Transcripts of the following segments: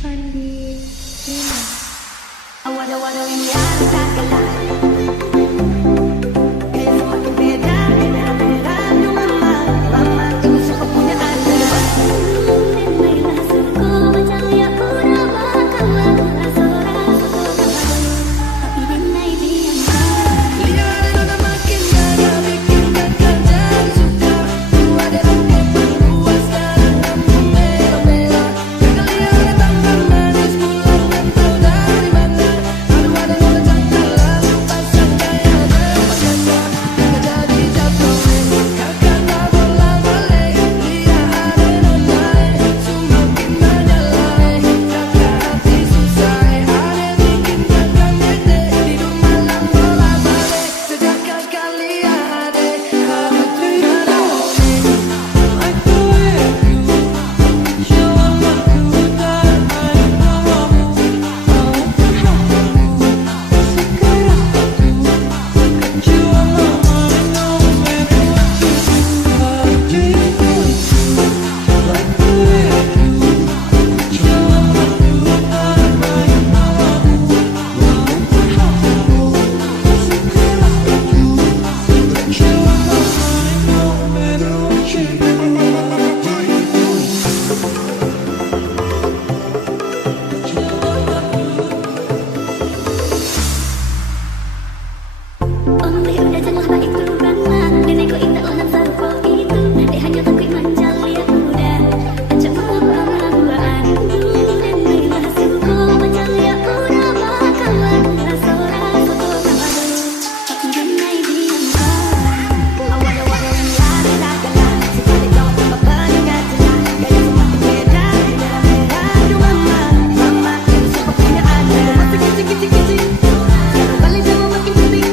Andi Lima. Awal-awal ini ada kalah. Kayak semakin beda, beda dengan mama. Mama ini suka punya ada. Baiklah suku macam ya udah bakal tapi dinai diam. Lihat udah makin gaya bikin kakak jadi suka. Dua derang depan gua sekarang kamu melo-melo. Kalian tambah manis pulang dan tahu dari mana. Aduh ada yang terjangkau lalu pasang gaya depan kakak. Kakak jadi jatuh kakak tak bola balik. Lihat ada non lain semakin menyalai. Kakak hati susah ada bikin kakak mete. Tidur malam bola balik. Sejak kakak lihat aku tidak ada. Only udah jangan baik turunlah. Nenekku indah ulang serupa itu. Dia hanya takut manjal lihat muda. Acak buah-buahan. Dan baiklah suku macam ya udah bakal sorak foto kamu. Tapi dinai diam. Awal-awal ini ada kalah. Sekali kau tambah pendengar jelas. Gaya semakin beda, beda dengan mama. Mama ini suka punya ada. Kicik-kicik. Balik sama makin penting.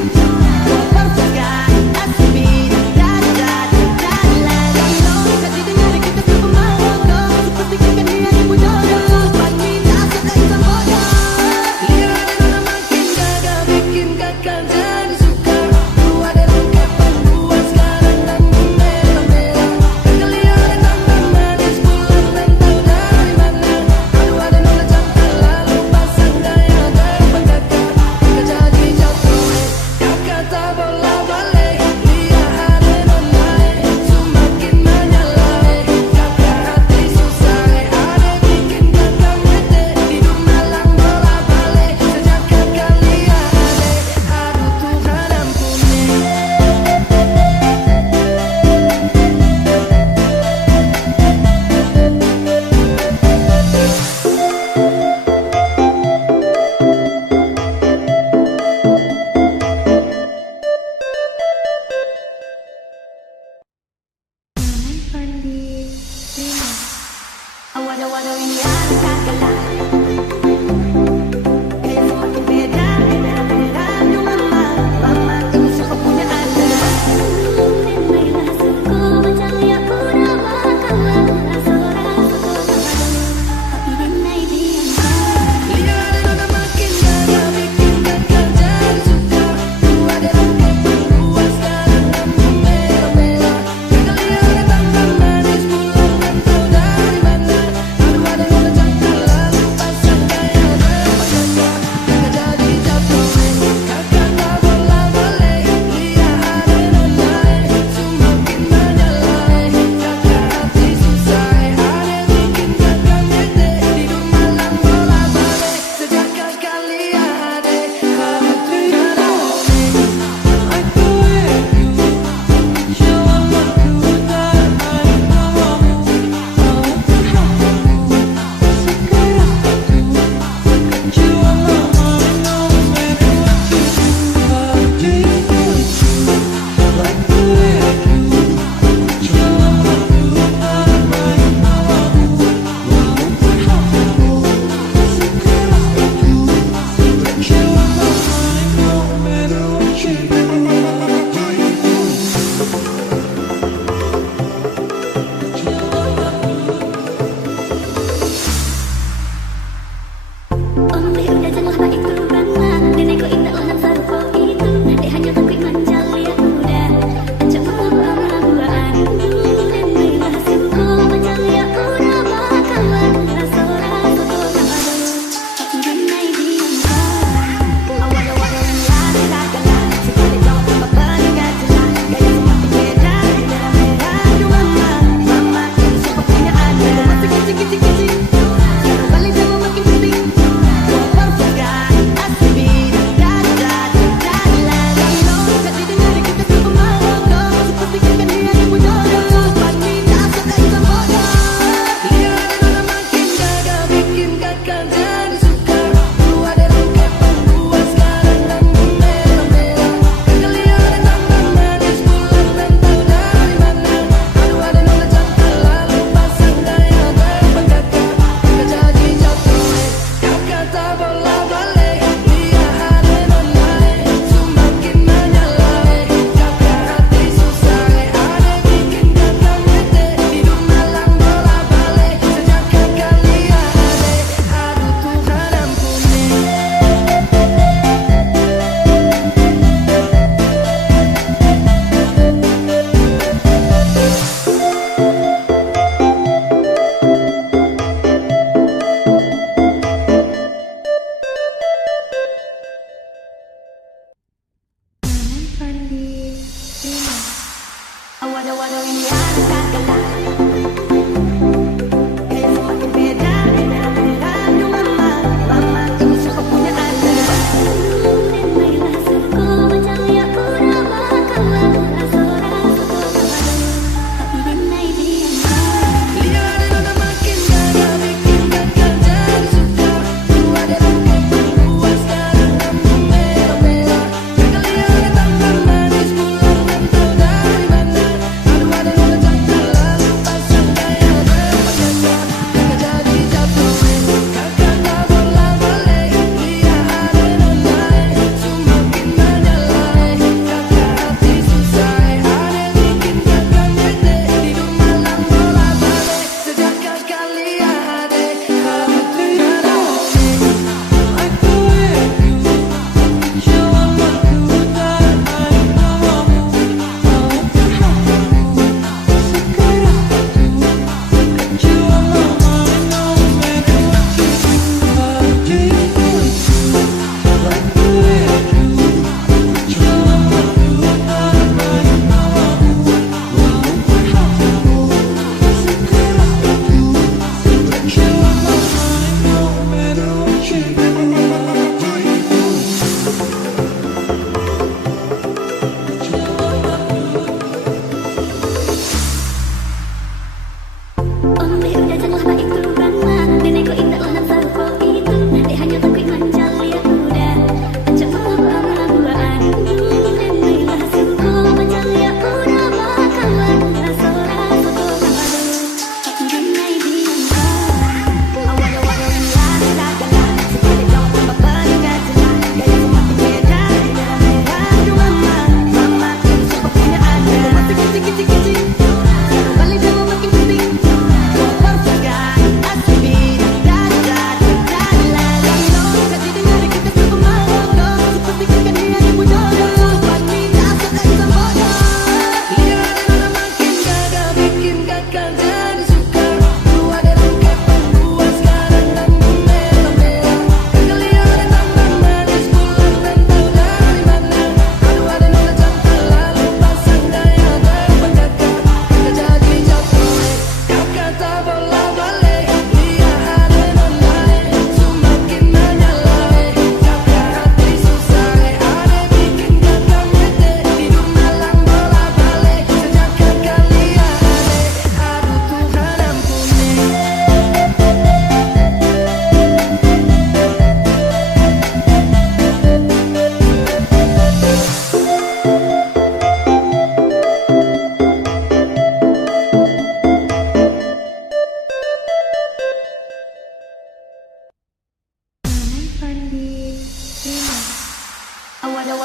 Andi Lima. Awal-awal ini ada kalah. Kayak semakin beda, beda dengan mama. Mama ini suka punya ada. Baiklah suku macam ya udah bakal sorak foto kamu. Tapi dinai diam. Lihat udah makin gaya bikin kakak jadi suka. Dua derang depan gua sekarang kamu melo-melo. Kalian tambah manis pulang dan tahu dari mana. Aduh ada yang terjangkau lalu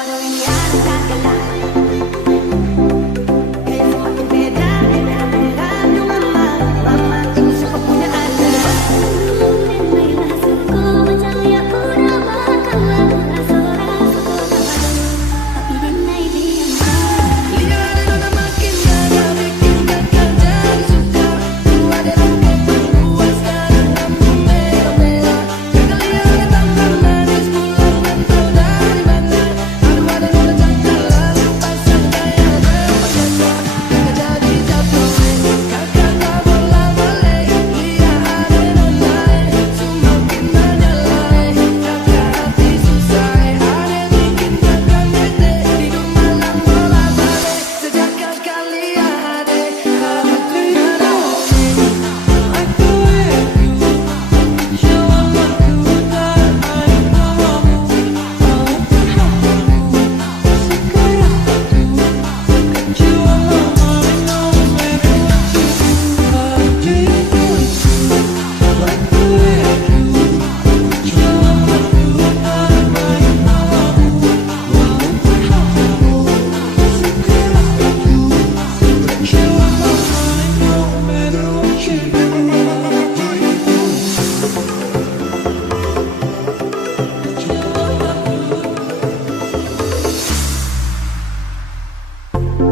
waduh ini ada kagak. Kayak semakin beda, beda dengan mama. Mama ini suka punya ada. Baiklah suku macam ya udah bakalan rasa-rasa tapi dinai diam. Lihat udah makin gak bikin kakak jadi suka. Gua ada rambut gua sekarang kamu merah-merah. Kalian tambah manis pulang rantau dari mana. Aduh ada udah jangkalan pasang kayak ada pakasa. Kakak jadi jatuh kakak tak bola balik. Lihat ada lain semakin menyalai. Kakak hati susah ada bikin kakak mete. Hidup malam bola balik. Sejak kakak lihat aku tuh ada.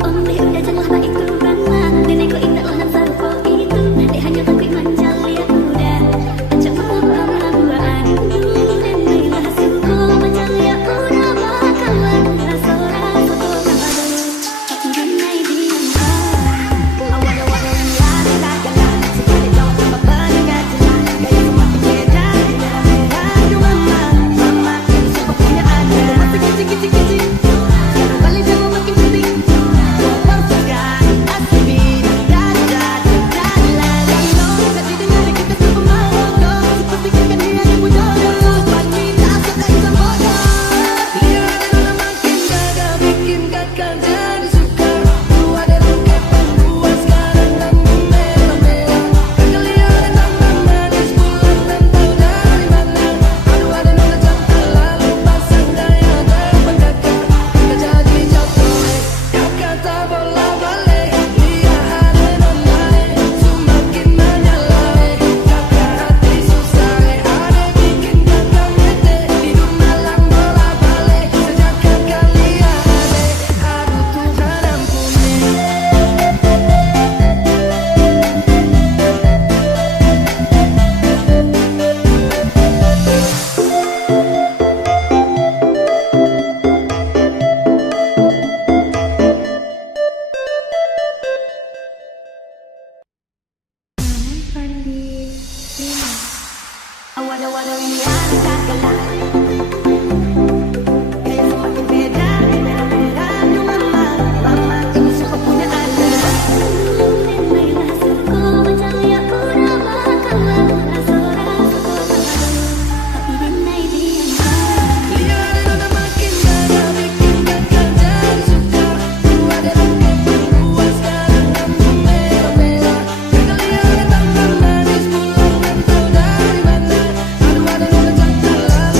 Omri udah janganlah baik turunlah. Nenekku indahlah nan serupa itu. Dek hanya takut manja lihat udah. Ajak berbual-bualan. Neneklah suku macam ya udah bakalan rasa-rasa tapi dinai diam. Awal-awal ini ada kagak. Sekali jauh sama pendengar jelas. Kayak semakin beda, beda dengan mama. Mama ini suka punya ada. Masih kecil-kecil. Balik jauh makin penting. Waduh ini ada kagak. Kayak semakin beda, beda dengan mama. Mama ini suka punya ada. Baiklah suku macam ya udah bakalan rasa-rasa tapi dinai diam. Lihat udah makin gak bikin kakak jadi suka. Gua ada rambut gua sekarang kamu merah-merah. Kalian tambah manis pulang rantau dari mana. Aduh ada udah jangkalan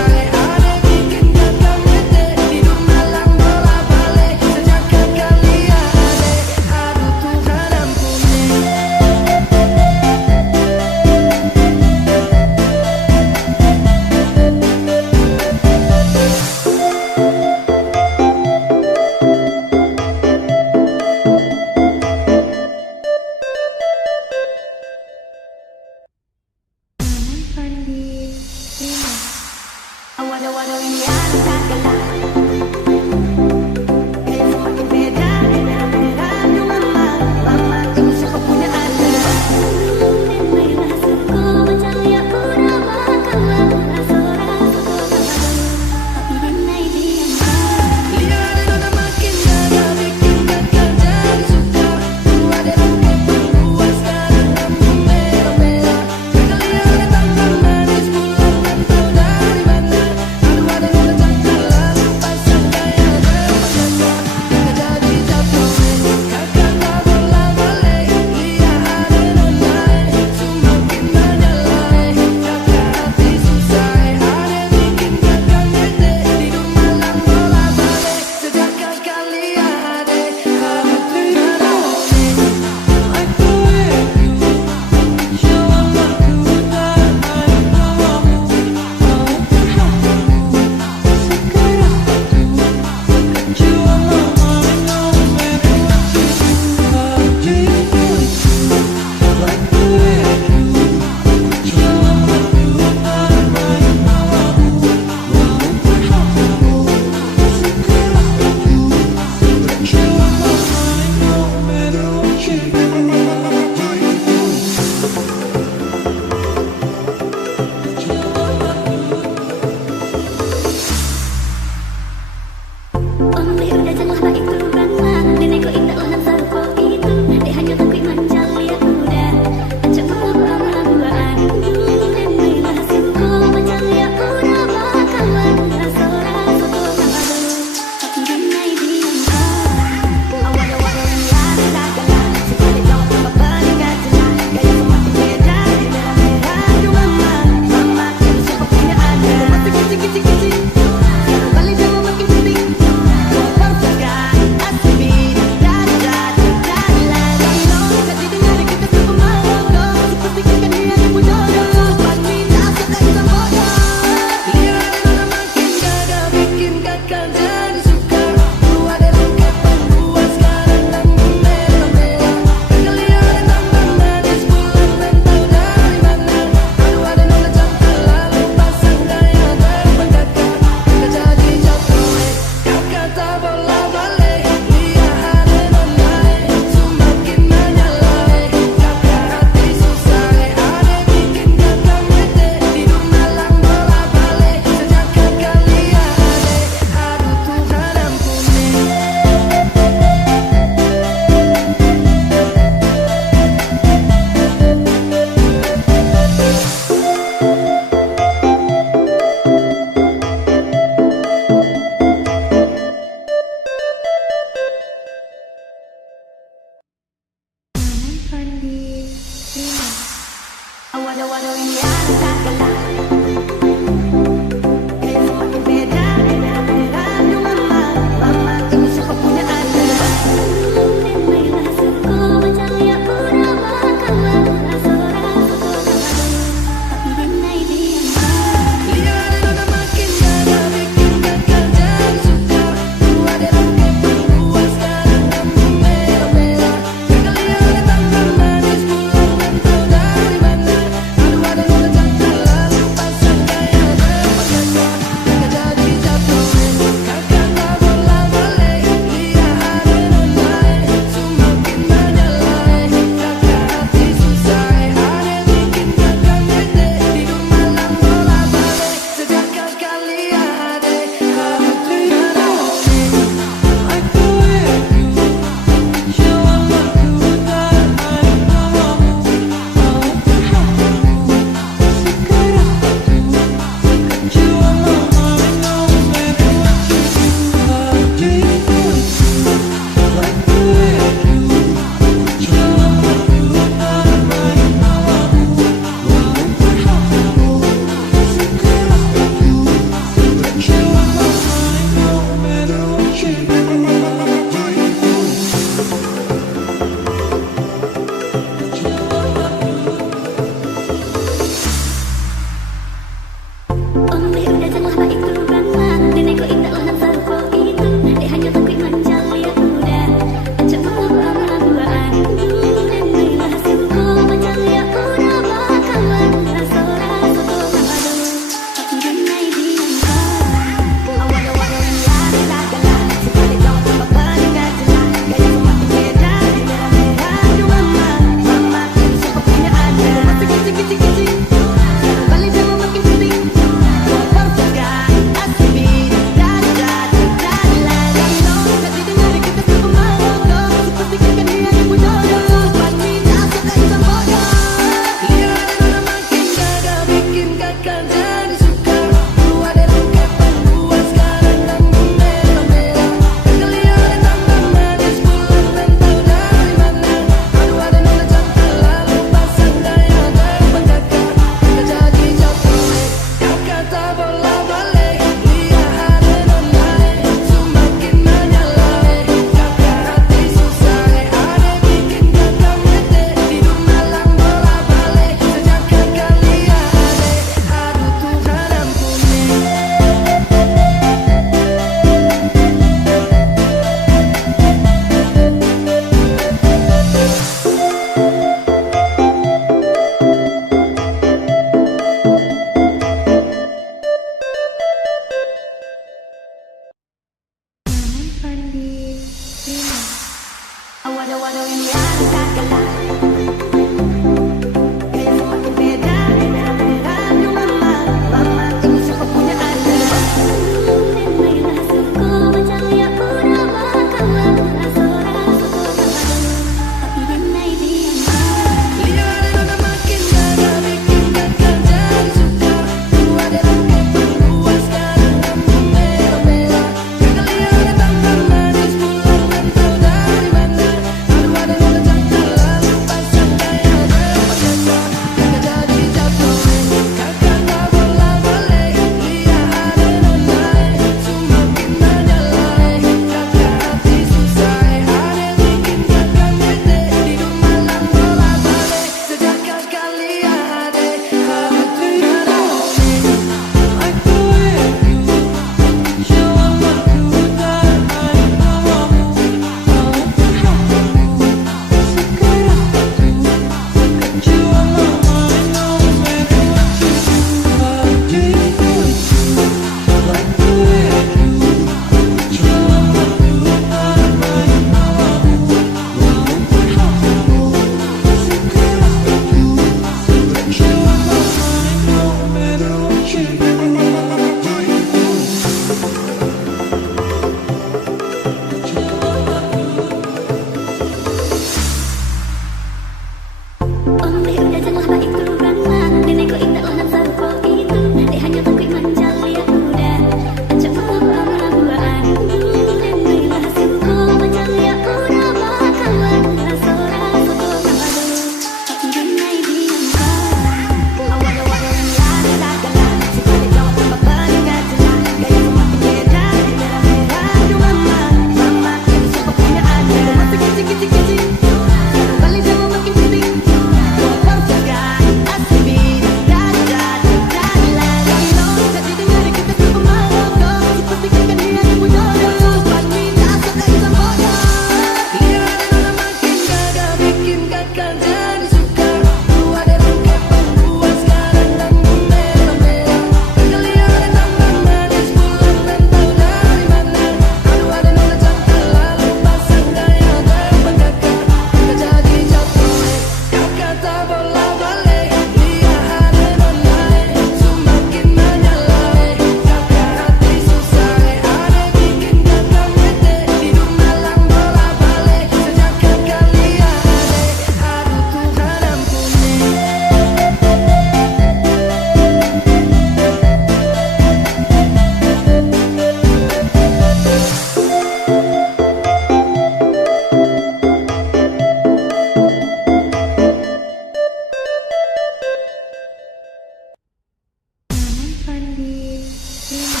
Fandi Lima.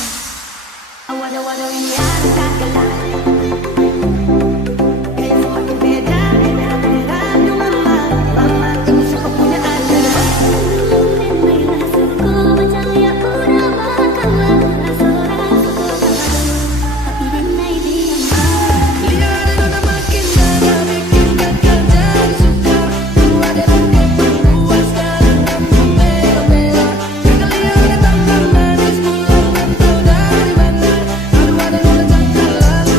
Awal-awal ini ada tak gelap. Kayak semakin beda, beda dengan mama ini suka punya ada. Mainlah suku macam ya udah bakal seorang suku tapi dinai diam. Lihat ada makin ada bikin gagal jadi suka. Ku ada lagi puas sekarang kamu melo-melo. Kalian tambah manis pulang rantau dari mana. Aduh ada udah cakap lalu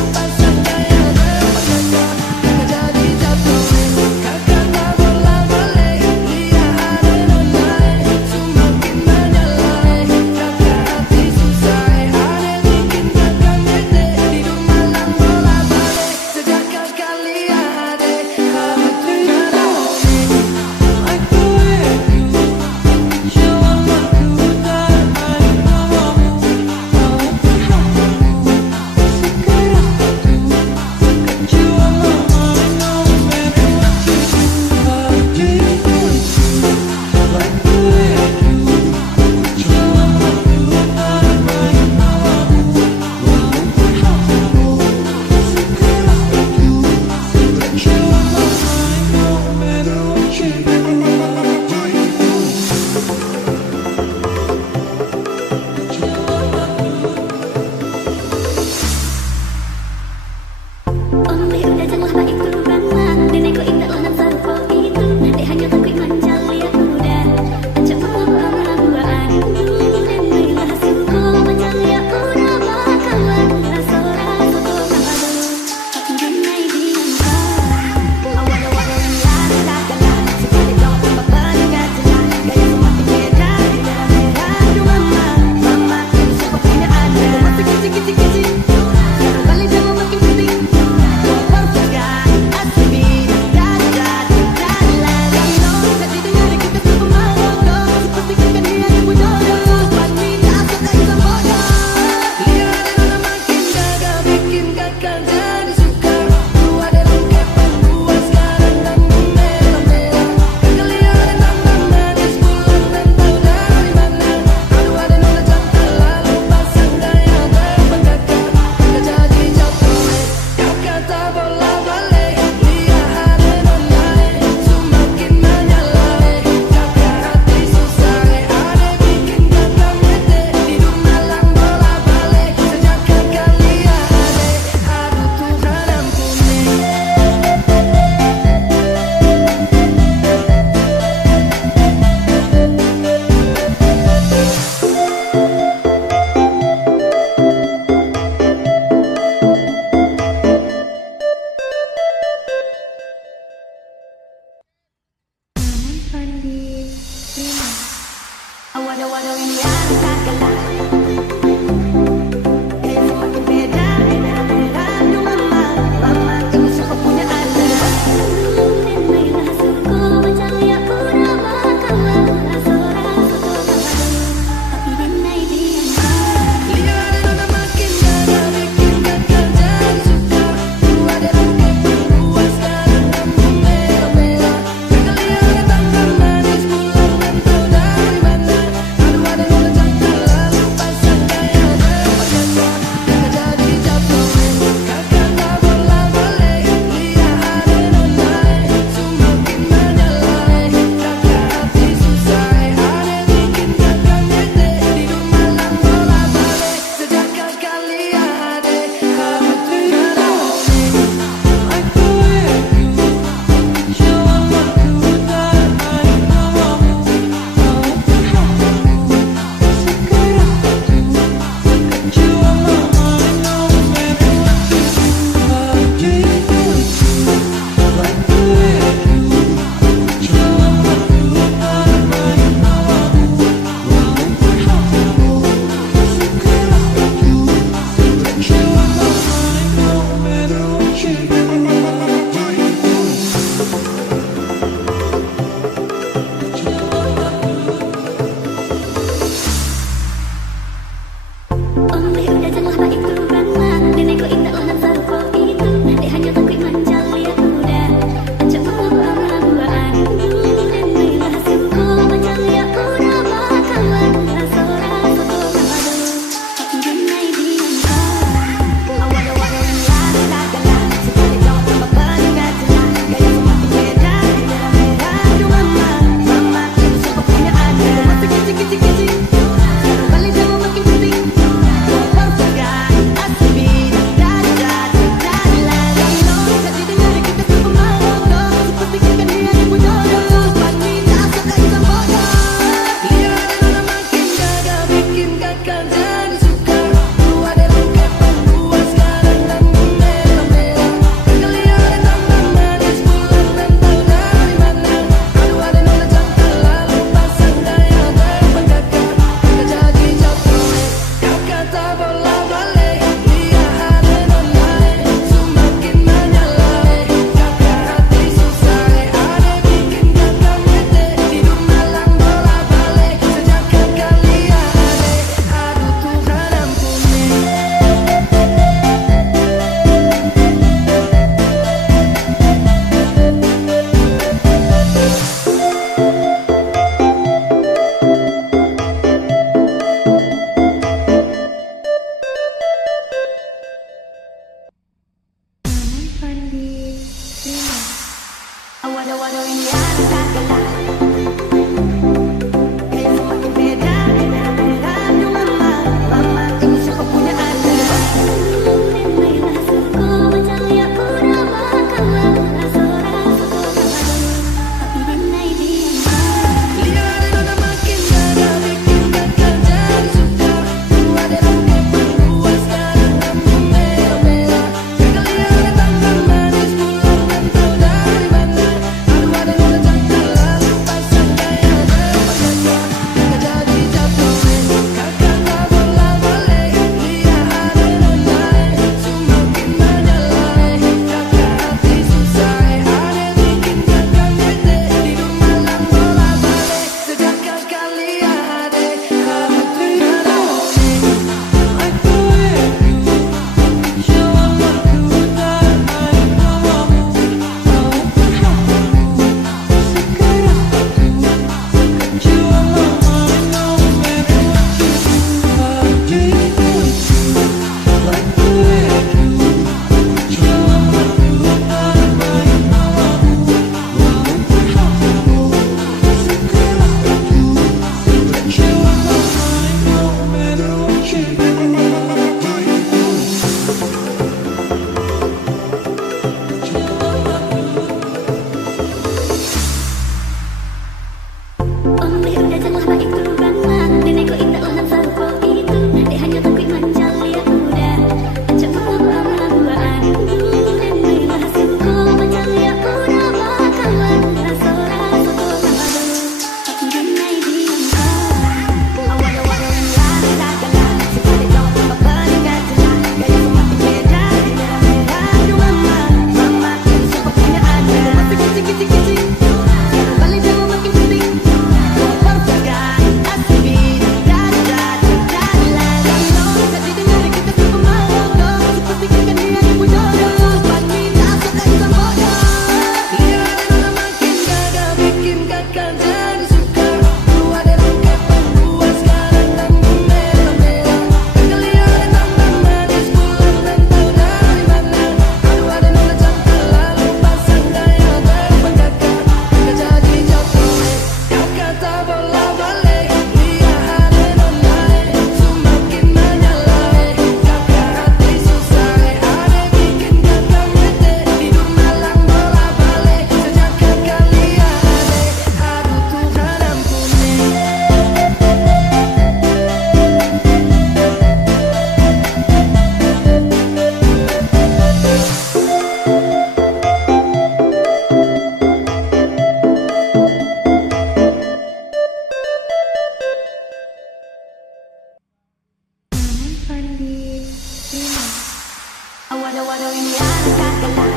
waduh ini anak kakak.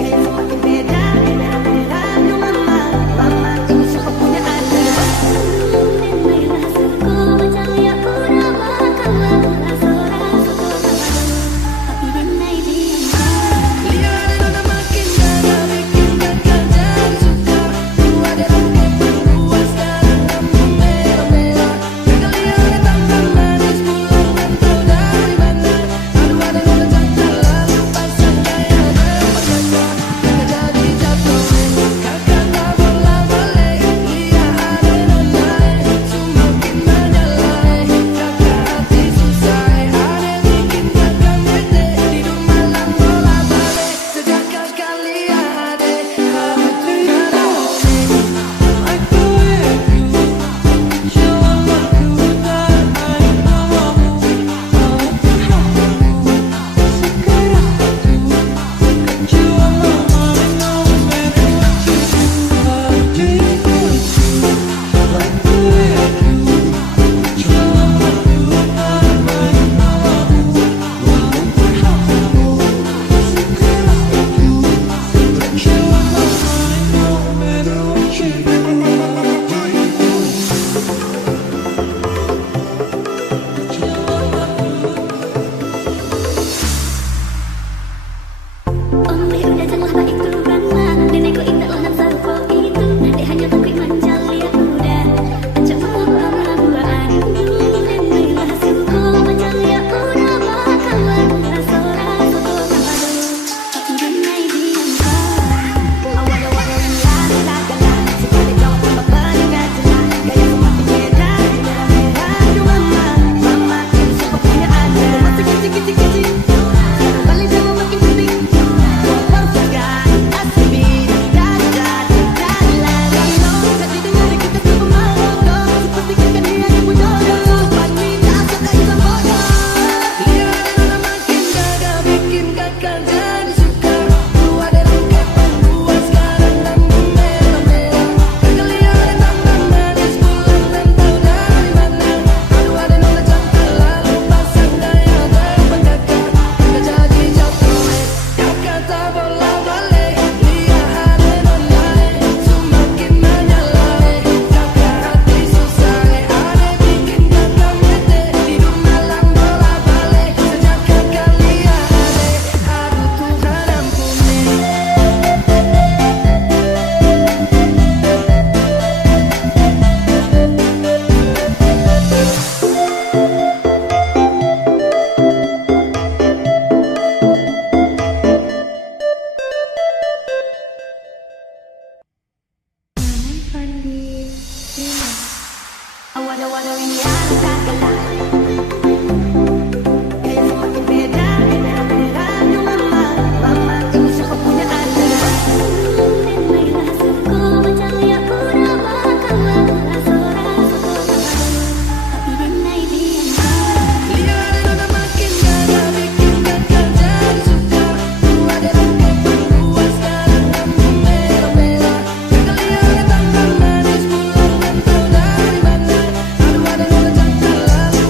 Gaya semakin beda, merah-merah aduh mama, mama ini suka punya anak. Neneklah suku macam ya udah bakal lah seorang suku tapi denai dia. Lihat udah makin gada bikin kakak jadi suka. Dua derang keperluan sekarang kamu merah-merah. Kakak lihat tambah manis pulang rantau dari mana. Aduh ada nona cantik lalu pasang gaya berpakaian. Kakak jadi jatuh kakak tak bola balik. Lihat ada nona semakin menyalai. Kakak hati susah ada bikin kakak bete. Tidur malam bola balik. Sejak kakak lihat ada hati ada Om udah janganlah baik turunlah. Nenekku indahlah nan sarko itu. Dek hanya takut manjal ya udah. Acak malu ama-amaan. Neneklah suku macam ya udah bakal lah seorang suku tapi denai dia. Awal-awal ini anak kakak. Sekali kau tambah peningkat jelas. Gaya semakin beda, merah-merah aduh mama, mama ini suka punya anak. Masih kecil-kecil balik sama makin penting. Waduh ini anak kakak. Gaya semakin beda, merah-merah aduh mama, mama ini suka punya anak. Neneklah suku macam ya udah bakal lah seorang suku tapi denai dia. Lihat udah makin gada bikin kakak jadi suka. Dua derang keperluan sekarang kamu merah-merah. Kakak lihat tambah manis pulang rantau dari mana. Aduh ada nona cantik lalu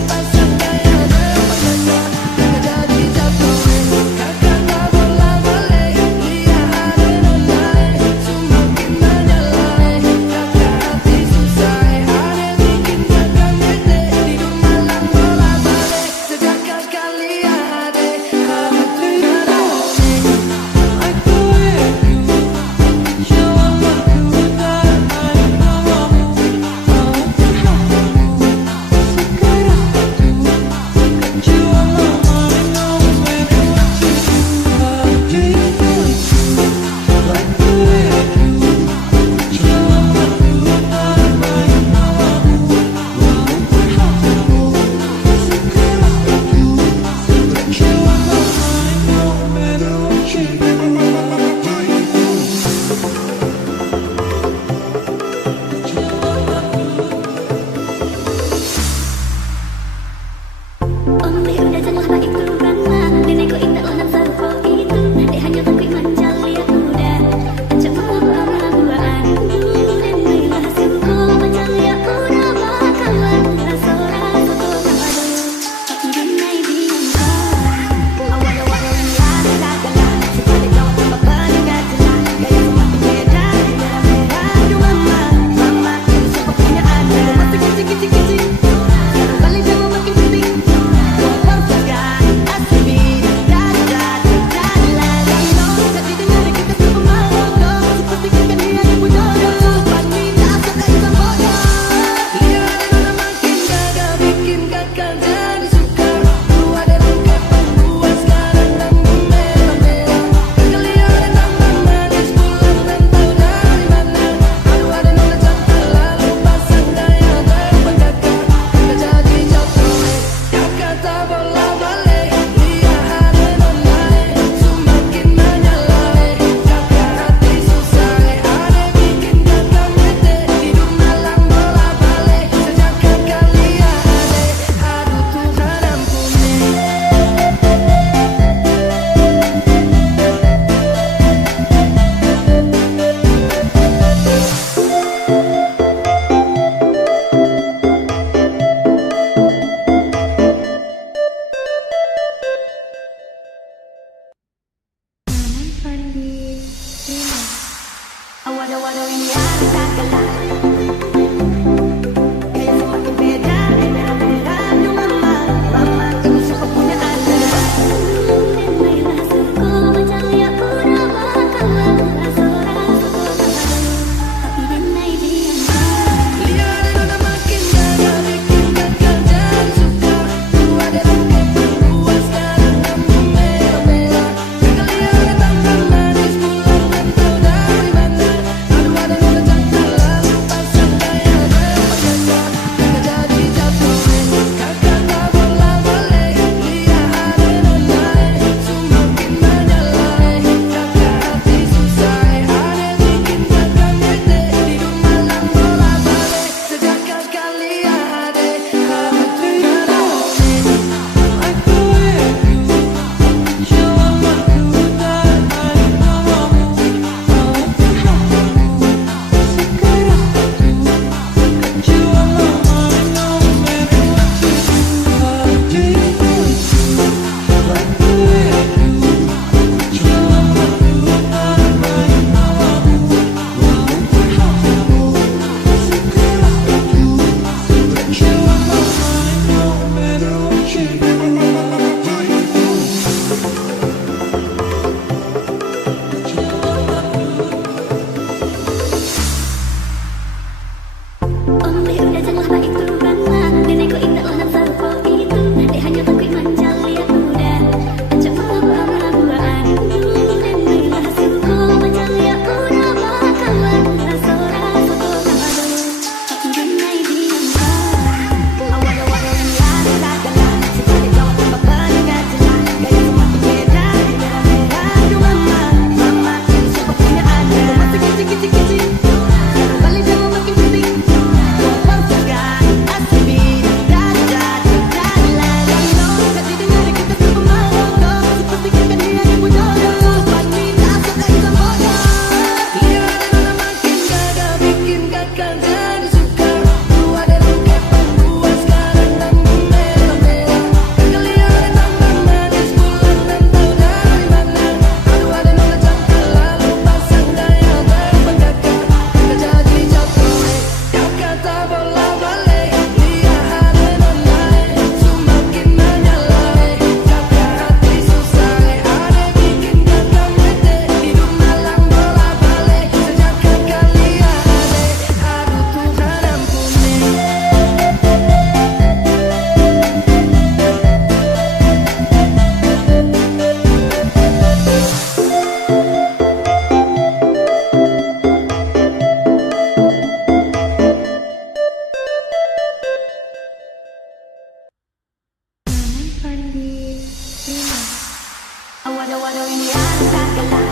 Waduh ini ada segala.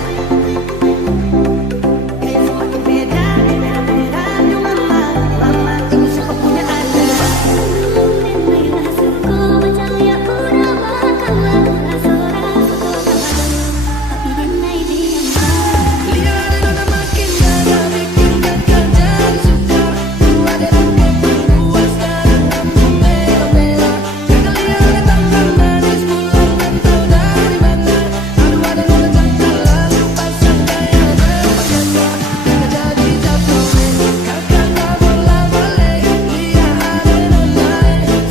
Kayak semakin beda, beda-beda. Aduh mama, mama ini suka punya ada. Nenailah suku macam ya udah bakalan rasa-rasa tapi nenai diam. Lihat udah makin gada bikin kakak jadi suka. Ada rambut berdua sekarang kamu bela-bela. Kakak lihat tambah manis pulang dan tahu dari mana. Aduh ada nona jangan lalu pasang gaya depan kakak. Kakak jadi jatuh kakak tak bola balik. Lihat ada nona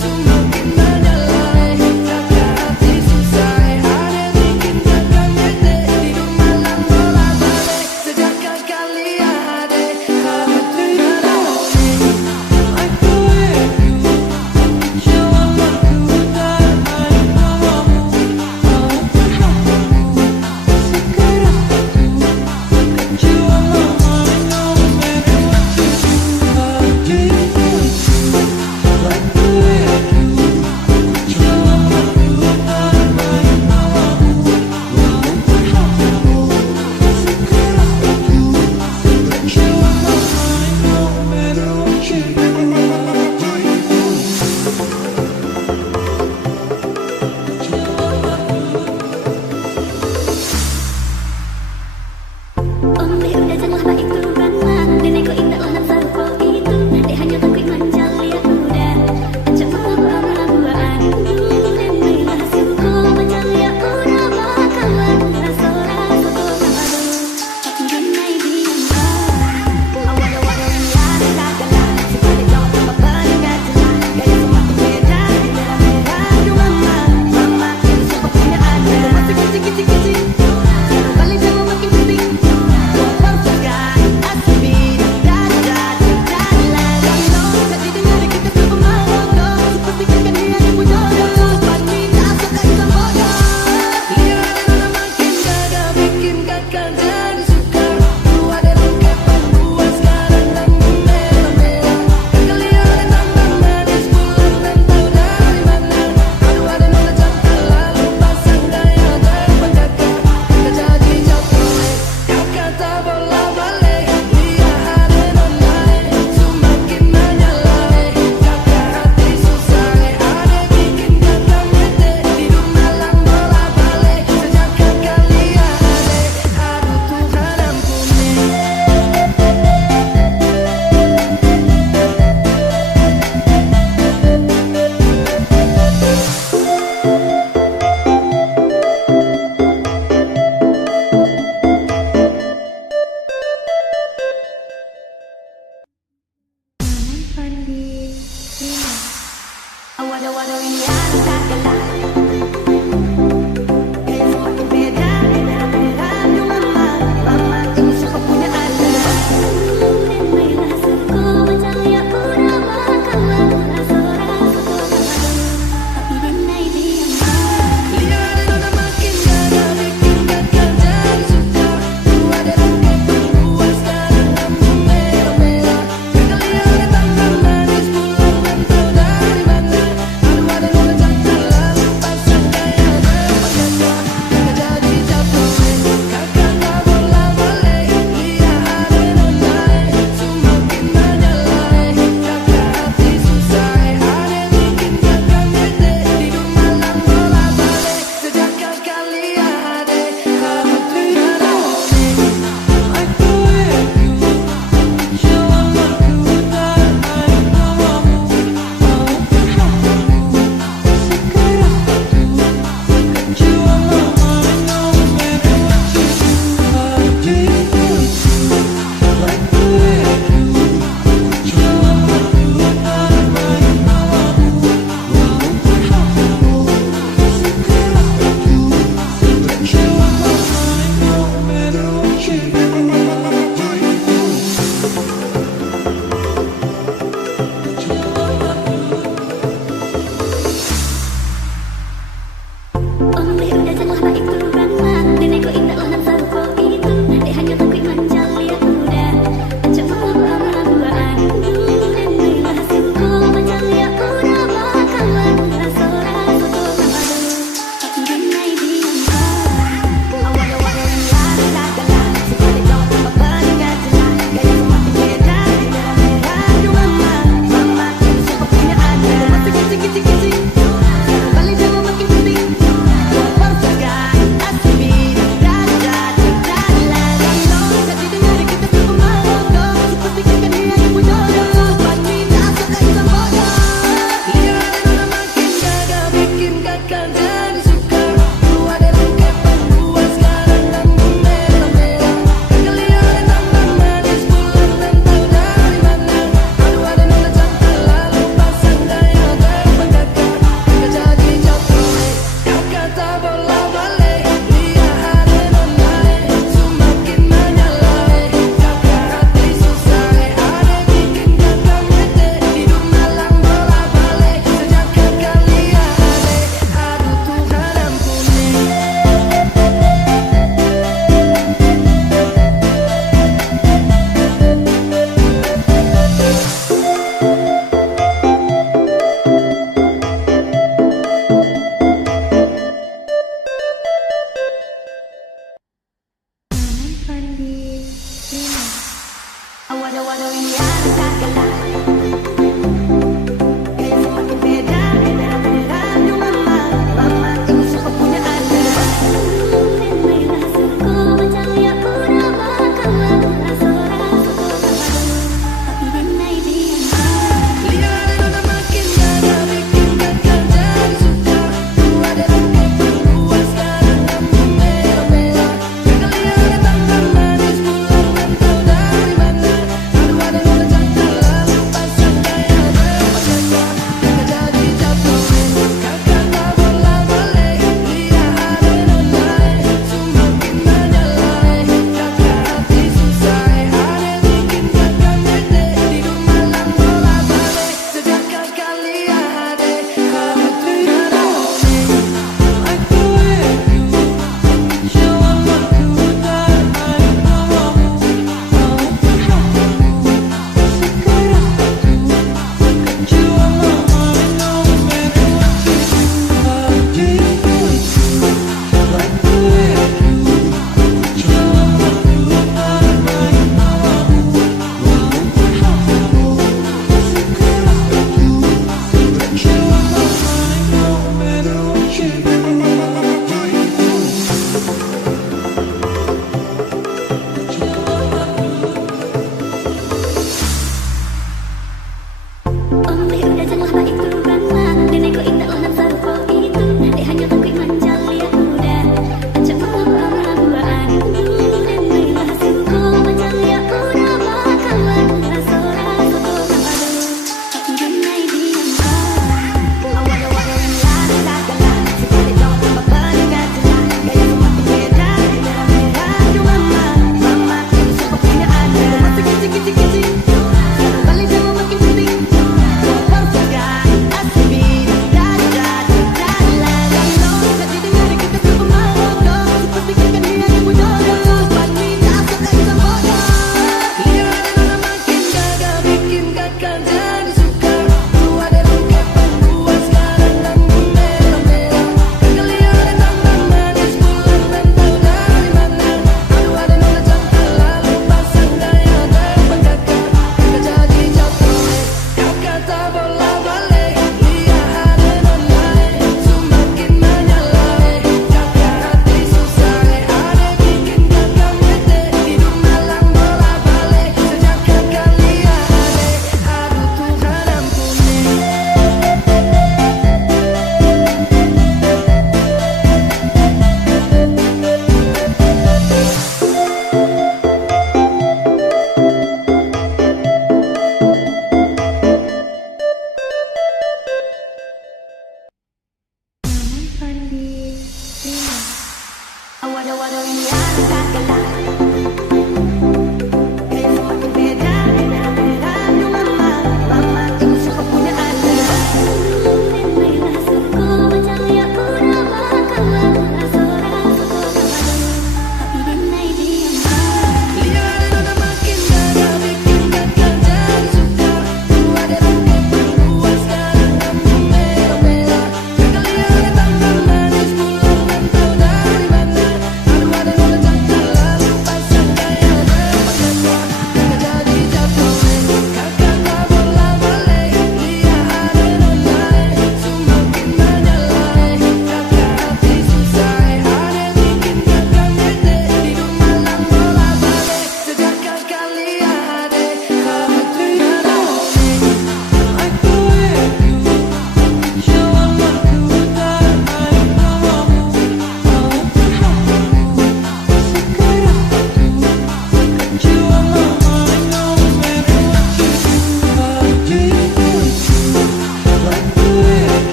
semakin menyalai. Kakak hati susah ada bikin kakak mete. Tidur malam bola balik. Sejak kakak lihat kamu tidak ada. Omri udah janganlah baik turunlah. Nenekku indahlah nan serupa itu. Dia hanya takut manjal lihat udah. Ajak buah-buahan. Nenailah suku macam ya udah bakalan rasa-rasa baru. Tapi nenai diam. Awal-awal ini ada segala. Sebalik jawab sama pendengar jelas. Gaya semakin beda, beda-beda. Aduh mama, mama ini suka punya ada. Masih kecil-kecil. Balik jauh makin penting. Waduh ini ada segala.